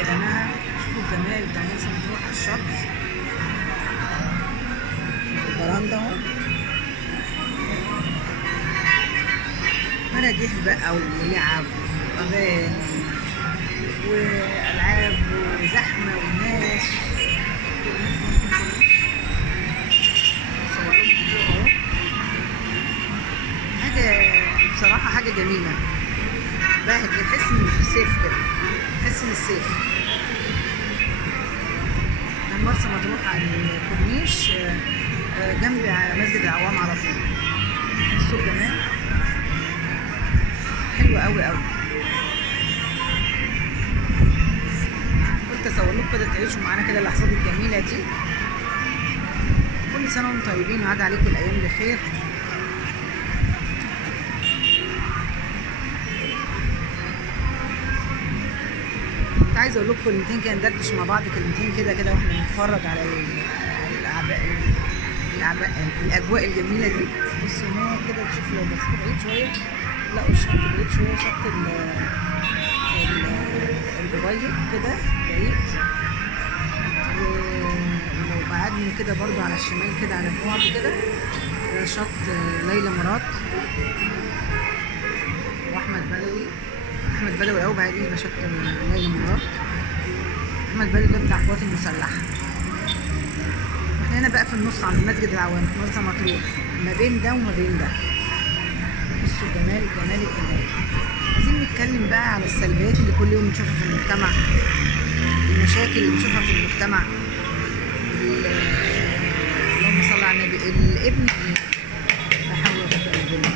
يا جماعه، شوفوا الجمال بتاع مرسى مطروح على الشط. البراندا اهو، مراجيح بقى ولعب واغاني والعاب وزحمه وناس. حاجه بصراحه حاجه جميله، باهت، بتحس ان في الصيف كده، تحس ان الصيف. مرسى مطروح على الكورنيش جنب مسجد العوام على طول. بصوا الجمال حلو قوي قوي. قلت اصور لكم كده تعيشوا معانا كده اللحظات الجميله دي. كل سنه وانتم طيبين وعاد عليكم الايام بخير. كنت عايزه اقول لكم كلمتين كده، ندردش مع بعض كلمتين كده كده واحنا بنتفرج على الاجواء الجميله دي. بصوا هناك كده، تشوفوا لو بصيتوا بعيد شويه تلاقوا الشط بعيد شويه، شط الأبيض كده بعيد. ولو بعدنا كده برضو على الشمال كده على بعد كده، ده شط ليلى مراد واحمد بدوي. احمد بدوي اهو بعدين، ده شط ليلى مراد. احمد بدوي ده بتاع القوات المسلحه. احنا هنا بقى في النص عند مسجد العوام في مرسى مطروح، ما بين ده وما بين ده. بصوا الجمال جمال الجمال. عايزين نتكلم بقى على السلبيات اللي كل يوم بنشوفها في المجتمع، المشاكل اللي بنشوفها في المجتمع. اللهم صل على النبي. الابن لا حول ولا قوه الا بالله.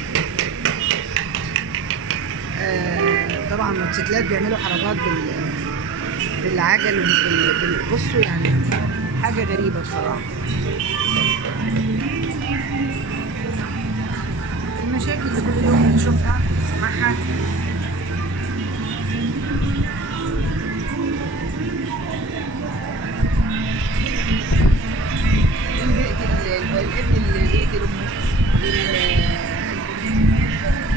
طبعا الموتوسيكلات بيعملوا حركات بالعجل بصوا يعني حاجه غريبه بصراحه. المشاكل اللي كل يوم بنشوفها نسمعها. الابن اللي بيقتل امه،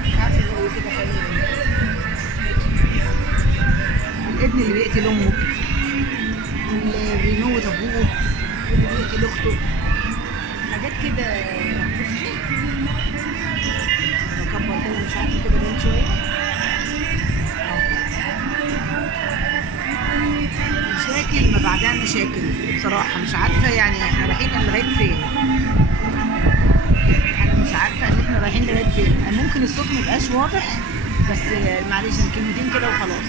مش عارفه هو كده خلينا، الابن اللي بيقتل امه واللي بيموت ابوه واللي بيقتل اخته، حاجات كده. بصوا بكبر كده، مش عارفه كده باين شويه. مشاكل ما بعدها مشاكل بصراحه. مش عارفه يعني احنا رايحين لغايه فين. انا مش عارفه ان احنا رايحين لغايه فين. ممكن الصوت ميبقاش واضح، بس معلش كلمتين كده وخلاص،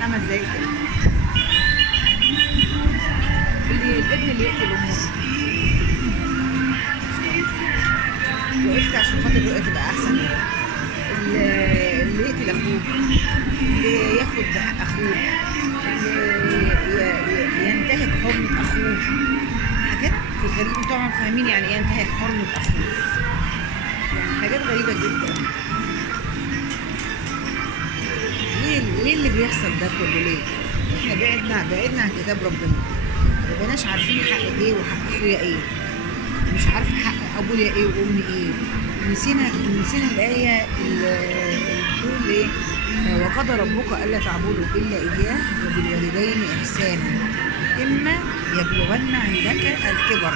5 دقايق كده. الابن اللي يقتل امه، وقفت عشان خاطر الرؤيه تبقى احسن. اللي يقتل اخوه، اللي ياخد حق اخوه، اللي ينتهك حرمه اخوه، حاجات غريبه. طبعا فاهمين يعني ايه ينتهك حرمه اخوه، يعني حاجات غريبه جدا. ليه اللي بيحصل ده كله؟ ليه احنا بعدنا عن كتاب ربنا، ما بقيناش عارفين حق ايه وحق اخويا ايه، مش عارفه حق ابويا ايه وامي ايه. نسينا الايه اللي بتقول ايه؟ وقضى ربك الا تعبدوا الا اياه وبالوالدين احسانا اما يبلغن عندك الكبر.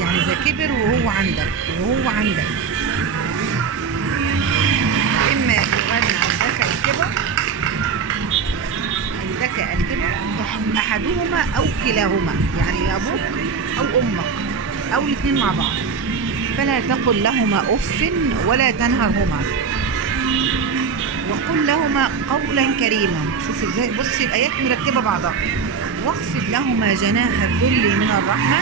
يعني اذا كبر وهو عندك اما يبلغن عندك الكبر احدهما او كلاهما، يعني ابوك او امك او الاثنين مع بعض، فلا تقل لهما اف ولا تنهرهما وقل لهما قولا كريما. شوف ازاي، بصي الايات مرتبه بعضها. واخفض لهما جناح الذل من الرحمه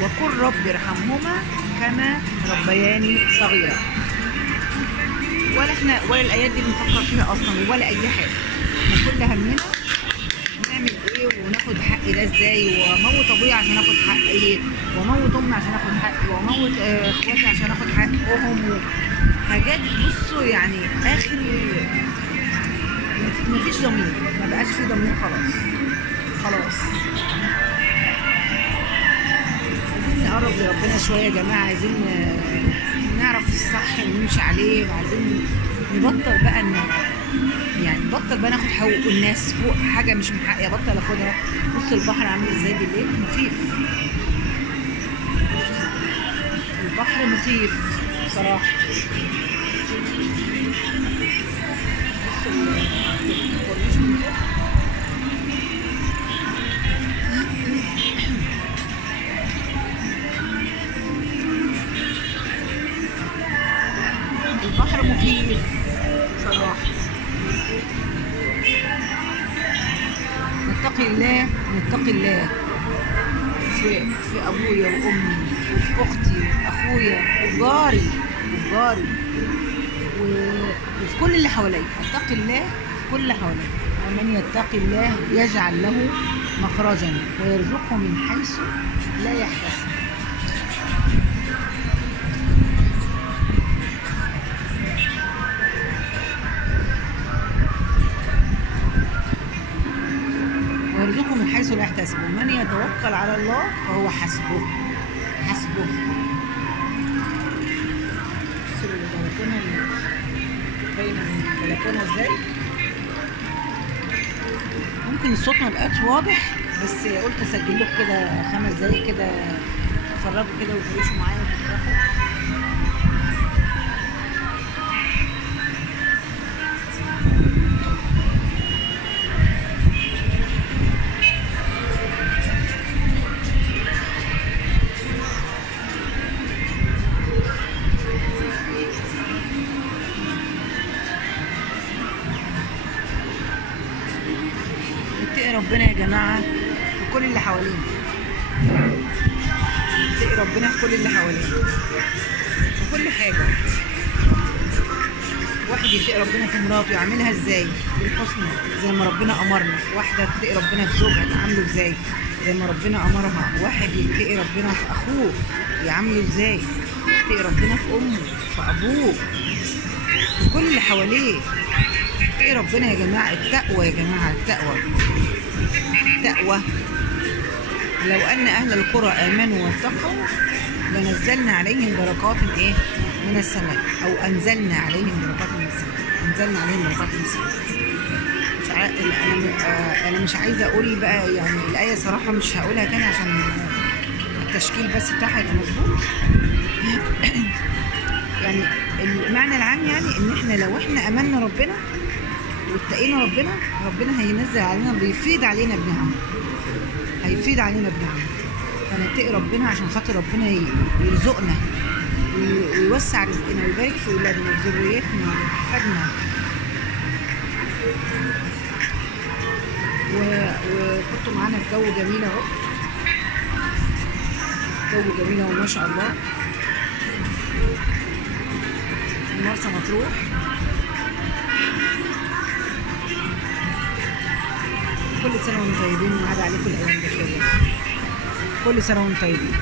وقل رب ارحمهما كما ربياني صغيرا. ولا الايات دي بنفكر فيها اصلا ولا اي حاجه. احنا كل همنا نعمل ايه وناخد حقي ده ازاي، واموت ابويا عشان اخد حقي، واموت امي عشان اخد حقي، واموت اخواتي عشان اخد حقهم. حاجات بصوا يعني اخر مفيش ضمير، ما بقاش في ضمير خلاص. عايزين نقرب لربنا شويه يا جماعه، عايزين نعرف الصح ونمشي عليه، وعايزين نبطل بقى ان يعني بطل بقى ناخد حقوق الناس، فوق حاجه مش من حقي بطل اخدها. بص البحر عامل ازاي بالليل، مخيف. البحر مخيف بصراحه. بص الكورنيش من فوق. البحر مخيف بصراحه. نتقي الله، نتقي الله في ابويا وامي وفي اختي وفي اخويا وفي جاري وفي كل اللي حواليا. اتقي الله في كل اللي حواليا. ومن يتقي الله يجعل له مخرجا ويرزقه من حيث لا يحتسب. ويرزقه من حيث لا يحتسب. ومن يتوكل على الله فهو حسبه. بصوا البلكونه باينه من البلكونه ازاي. ممكن الصوت ما بقاش واضح، بس قلت اسجل لكم كده 5 دقايق كده تتفرجوا كده وتعيشوا معايا وتفرحوا. اتقي ربنا يا جماعه في كل اللي حوالينا. اتقي ربنا في كل اللي حوالينا في كل حاجه. واحد يتقي ربنا في مراته يعملها ازاي؟ بالحسنى زي ما ربنا امرنا. واحده تتقي ربنا في زوجها تعامله ازاي؟ زي ما ربنا امرها. واحد يتقي ربنا في اخوه يعامله ازاي؟ يتقي ربنا في امه في ابوه في كل اللي حواليه. اتقي ربنا يا جماعه. التقوى يا جماعه، التقوى. لو ان اهل القرى امنوا واتقوا لنزلنا عليهم بركات ايه من السماء، او انزلنا عليهم بركات من السماء. انا مش عايزه اقول بقى يعني الايه صراحه، مش هقولها تاني عشان التشكيل بس بتاعها يبقى مظبوط. يعني المعنى العام يعني ان احنا لو احنا امنا ربنا واتقينا ربنا هينزل علينا، بيفيد علينا بنعمه. فنتقي ربنا عشان خاطر ربنا يرزقنا ويوسع رزقنا ويبارك في اولادنا وفي ذريتنا وفي احفادنا. وكنتوا معانا في جو جميل اهو. جو جميل اهو ما شاء الله. مرسى مطروح. كل سنة وانتم طيبين وعاد عليكم الأيام بخير. كل سنة وانتم طيبين.